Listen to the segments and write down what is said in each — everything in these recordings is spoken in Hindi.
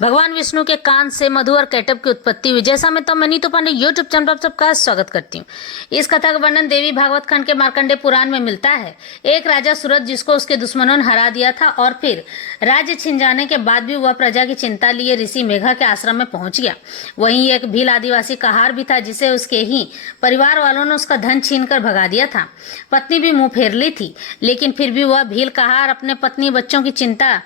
भगवान विष्णु के कान से मधु और कैटब की उत्पत्ति हुई। जैसा मैं तो मनी तो पांडे यूट्यूब चैनल पर सबका स्वागत करती हूँ। इस कथा का वर्णन देवी भागवत खंड के मार्कंडेय पुराण में मिलता है। एक राजा सूरत जिसको उसके दुश्मनों ने हरा दिया था और फिर राज्य छिन जाने के बाद भी वह प्रजा की चिंता लिए ऋषि मेघा के आश्रम में पहुंच गया। वहीं एक भील आदिवासी कहार भी था जिसे उसके ही परिवार वालों ने उसका धन छीन कर भगा दिया था। पत्नी भी मुंह फेर ली थी, लेकिन फिर भी वह भील कहार अपने पत्नी बच्चों की चिंता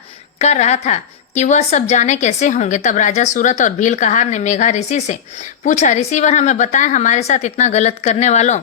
कर रहा था कि वह सब जाने कैसे होंगे। तब राजा सूरत और भील कहार ने मेघा ऋषि से पूछा, ऋषिवर हमें बताएं, हमारे साथ इतना गलत करने वालों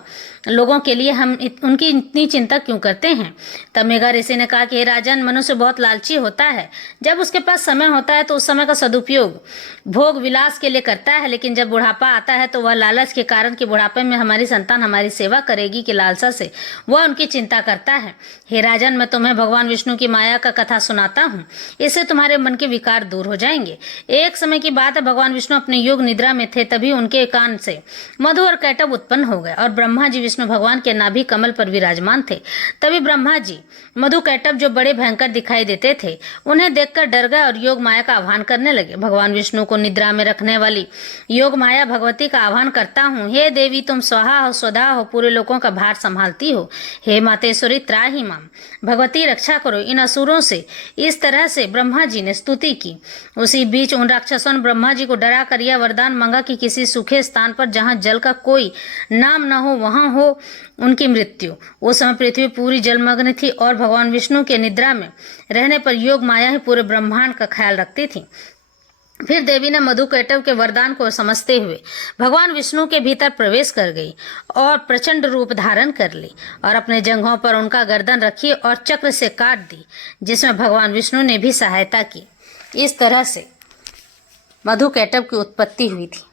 लोगों के लिए हम उनकी इतनी चिंता क्यों करते हैं। तब मेघा ऋषि ने कहा कि हे राजन, मनुष्य बहुत लालची होता है। जब उसके पास समय होता है तो उस समय का सदुपयोग भोग विलास के लिए करता है, लेकिन जब बुढ़ापा आता है तो वह लालच के कारण कि बुढ़ापे में हमारी संतान हमारी सेवा करेगी की लालसा से वह उनकी चिंता करता है। हे राजन, मैं तुम्हें भगवान विष्णु की माया का कथा सुनाता हूँ, इससे तुम्हारे मन के विकार दूर हो जाएंगे। एक समय की बात है, भगवान विष्णु अपने योग निद्रा में थे, तभी उनके कान से मधु और कैटब उत्पन्न हो गए और ब्रह्मा जी विष्णु भगवान के नाभि कमल पर विराजमान थे। तभी ब्रह्मा जी मधु कैटब जो बड़े भयंकर दिखाई देते थे उन्हें देखकर डर गए और योग माया का आह्वान करने लगे। भगवान विष्णु को निद्रा में रखने वाली योग माया भगवती का आह्वान करता हूँ, हे देवी तुम स्वाहा हो स्वधा हो, पूरे लोगों का भार संभालती हो। हे मातेश्वरी त्राहि माम, भगवती रक्षा करो इन असुरों से। इस तरह से ब्रह्मा जी ने स्तुति की। उसी बीच उन राक्षसों ने ब्रह्मा जी को डरा कर यह वरदान मांगा कि किसी सूखे स्थान पर जहां जल का कोई नाम न हो वहां हो उनकी मृत्यु। उस समय पृथ्वी पूरी जलमग्न थी और भगवान विष्णु के निद्रा में रहने पर योग माया ही पूरे ब्रह्मांड का ख्याल रखती थी। फिर देवी ने मधु कैटब के वरदान को समझते हुए भगवान विष्णु के भीतर प्रवेश कर गई और प्रचंड रूप धारण कर ली और अपने जंघों पर उनका गर्दन रखी और चक्र से काट दी, जिसमें भगवान विष्णु ने भी सहायता की। इस तरह से मधु कैटब की उत्पत्ति हुई थी।